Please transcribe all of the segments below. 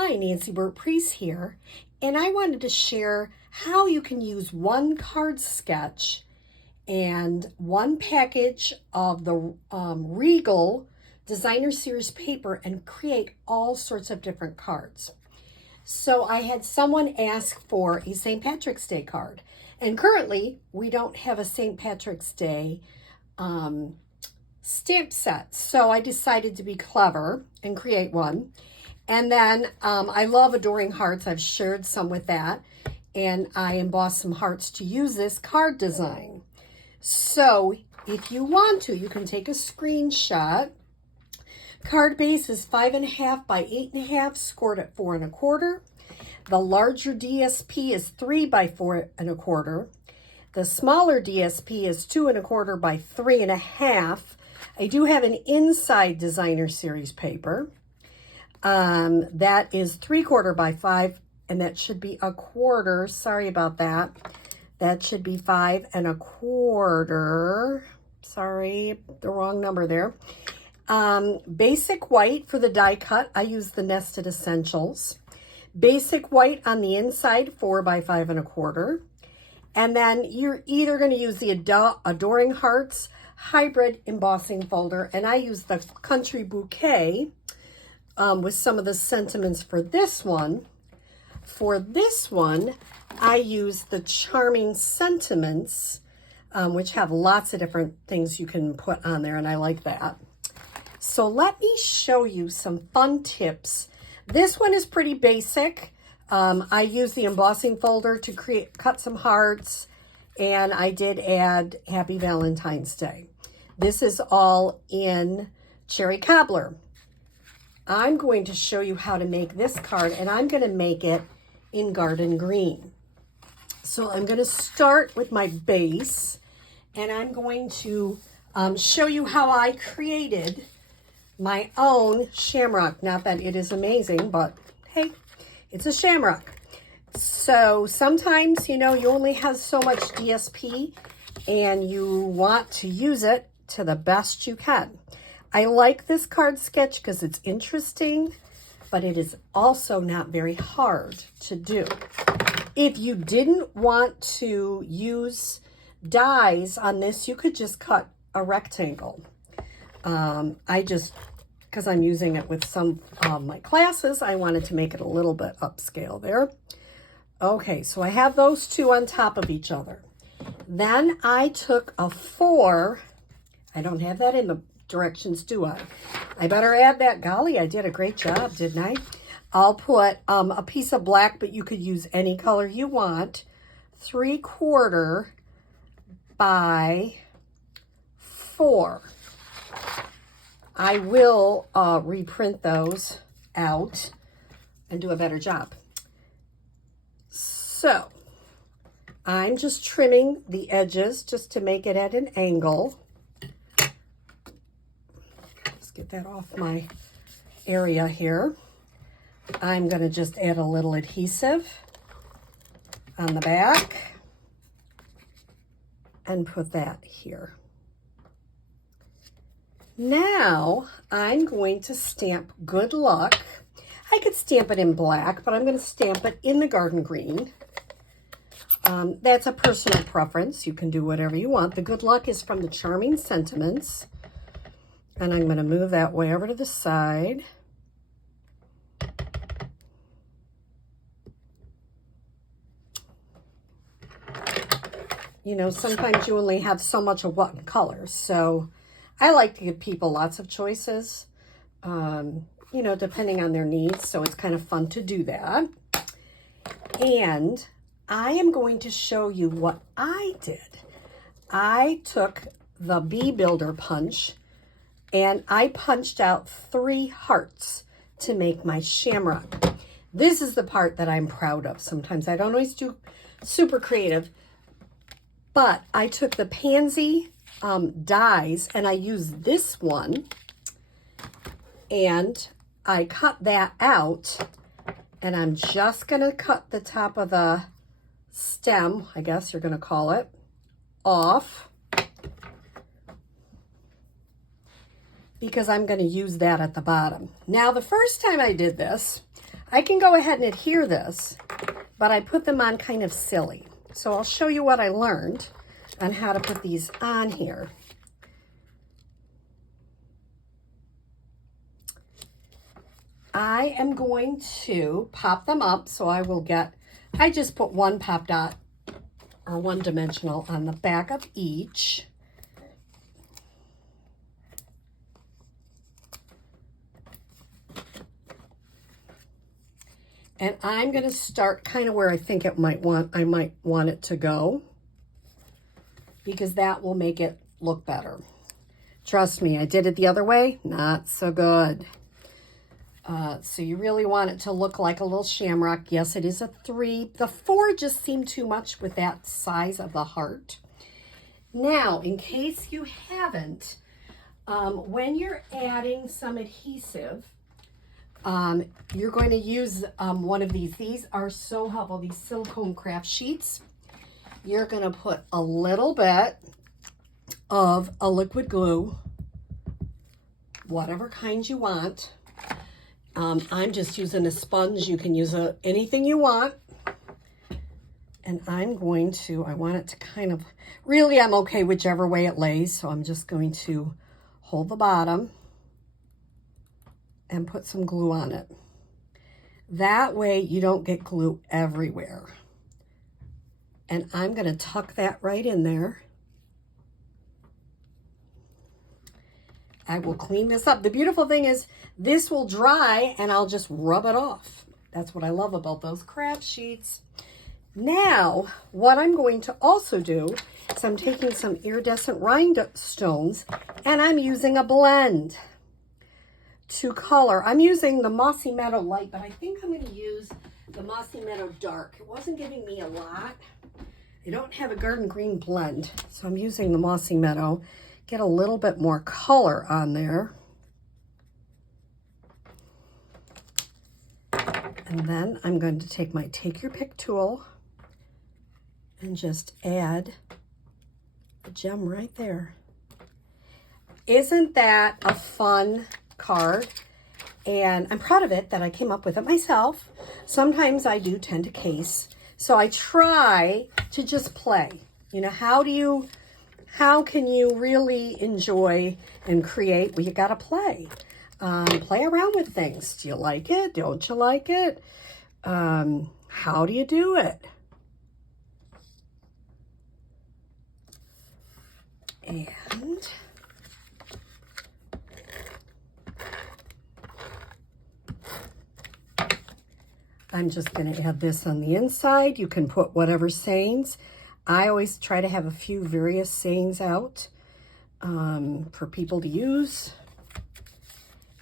Hi, Nancy Burt-Preece here, and I wanted to share how you can use one card sketch and one package of the Regal Designer Series paper and create all sorts of different cards. So I had someone ask for a St. Patrick's Day card, and currently we don't have a St. Patrick's Day stamp set, so I decided to be clever and create one. And then I love Adoring Hearts. I've shared some with that. And I embossed some hearts to use this card design. So if you want to, you can take a screenshot. Card base is 5.5 by 8.5, scored at 4 1/4. The larger DSP is 3 by 4 1/4. The smaller DSP is 2 1/4 by 3 1/2. I do have an inside Designer Series paper. That is 3/4 by 5, and that should be 1/4. Sorry about that. That should be 5 1/4. Sorry, the wrong number there. Basic white for the die cut. I use the Nested Essentials. Basic white on the inside, 4 by 5 1/4. And then you're either going to use the Adoring Hearts hybrid embossing folder, and I use the Country Bouquet with some of the sentiments for this one. For this one, I use the Charming Sentiments, which have lots of different things you can put on there, and I like that. So let me show you some fun tips. This one is pretty basic. I use the embossing folder to cut some hearts, and I did add Happy Valentine's Day. This is all in Cherry Cobbler. I'm going to show you how to make this card, and I'm going to make it in Garden Green. So I'm going to start with my base, and I'm going to show you how I created my own shamrock. Not that it is amazing, but hey, it's a shamrock. So sometimes, you only have so much DSP, and you want to use it to the best you can. I like this card sketch because it's interesting, but it is also not very hard to do. If you didn't want to use dies on this, you could just cut a rectangle. Because I'm using it with some of my classes, I wanted to make it a little bit upscale there. Okay, so I have those two on top of each other. Then I took a 4. I don't have that in the directions, do I? I better add that. Golly, I did a great job, didn't I? I'll put a piece of black, but you could use any color you want. 3/4 by 4. I will reprint those out and do a better job. So I'm just trimming the edges just to make it at an angle. Get that off my area here. I'm going to just add a little adhesive on the back and put that here. Now I'm going to stamp Good Luck. I could stamp it in black, but I'm going to stamp it in the Garden Green. That's a personal preference. You can do whatever you want. The Good Luck is from the Charming Sentiments. And I'm going to move that way over to the side. Sometimes you only have so much of one color. So I like to give people lots of choices, depending on their needs. So it's kind of fun to do that. And I am going to show you what I did. I took the Bee Builder punch, and I punched out 3 hearts to make my shamrock. This is the part that I'm proud of. Sometimes I don't always do super creative, but I took the pansy dies, and I used this one, and I cut that out, and I'm just going to cut the top of the stem, I guess you're going to call it, off, because I'm going to use that at the bottom. Now, the first time I did this, I can go ahead and adhere this, but I put them on kind of silly. So I'll show you what I learned on how to put these on here. I am going to pop them up, so I just put one pop dot or one dimensional on the back of each. And I'm going to start kind of where I think I might want it to go, because that will make it look better. Trust me, I did it the other way, not so good. So you really want it to look like a little shamrock. Yes, it is a 3. The 4 just seemed too much with that size of the heart. Now, in case you haven't, when you're adding some adhesive, you're going to use one of these. These are so helpful, these silicone craft sheets. You're going to put a little bit of a liquid glue, whatever kind you want. I'm just using a sponge. You can use anything you want. And I want it to kind of, really I'm okay whichever way it lays. So I'm just going to hold the bottom and put some glue on it. That way you don't get glue everywhere. And I'm going to tuck that right in there. I will clean this up. The beautiful thing is this will dry and I'll just rub it off. That's what I love about those craft sheets. Now, what I'm going to also do is I'm taking some iridescent rhinestones and I'm using a blend to color. I'm using the Mossy Meadow Light, but I think I'm going to use the Mossy Meadow Dark. It wasn't giving me a lot. I don't have a garden green blend, so I'm using the Mossy Meadow. Get a little bit more color on there. And then I'm going to take my Take Your Pick tool and just add a gem right there. Isn't that a fun card? And I'm proud of it that I came up with it myself. Sometimes I do tend to case. So I try to just play. You know, how can you really enjoy and create? Well, you got to play. Play around with things. Do you like it? Don't you like it? How do you do it? And I'm just going to add this on the inside. You can put whatever sayings. I always try to have a few various sayings out for people to use.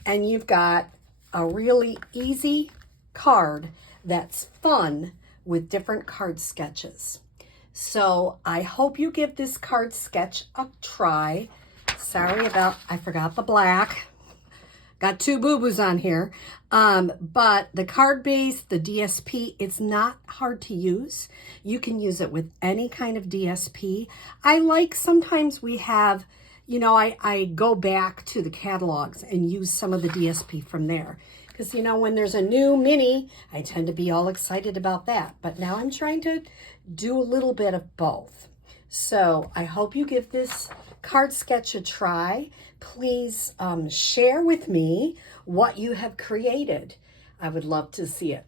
And you've got a really easy card that's fun with different card sketches. So I hope you give this card sketch a try. Sorry about, I forgot the black. Got 2 boo-boos on here. But the card base, the DSP, it's not hard to use. You can use it with any kind of DSP. I like, sometimes we have, you know, I go back to the catalogs and use some of the DSP from there. Because, you know, when there's a new mini, I tend to be all excited about that. But now I'm trying to do a little bit of both. So I hope you give this card sketch a try. Please share with me what you have created. I would love to see it.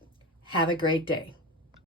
Have a great day.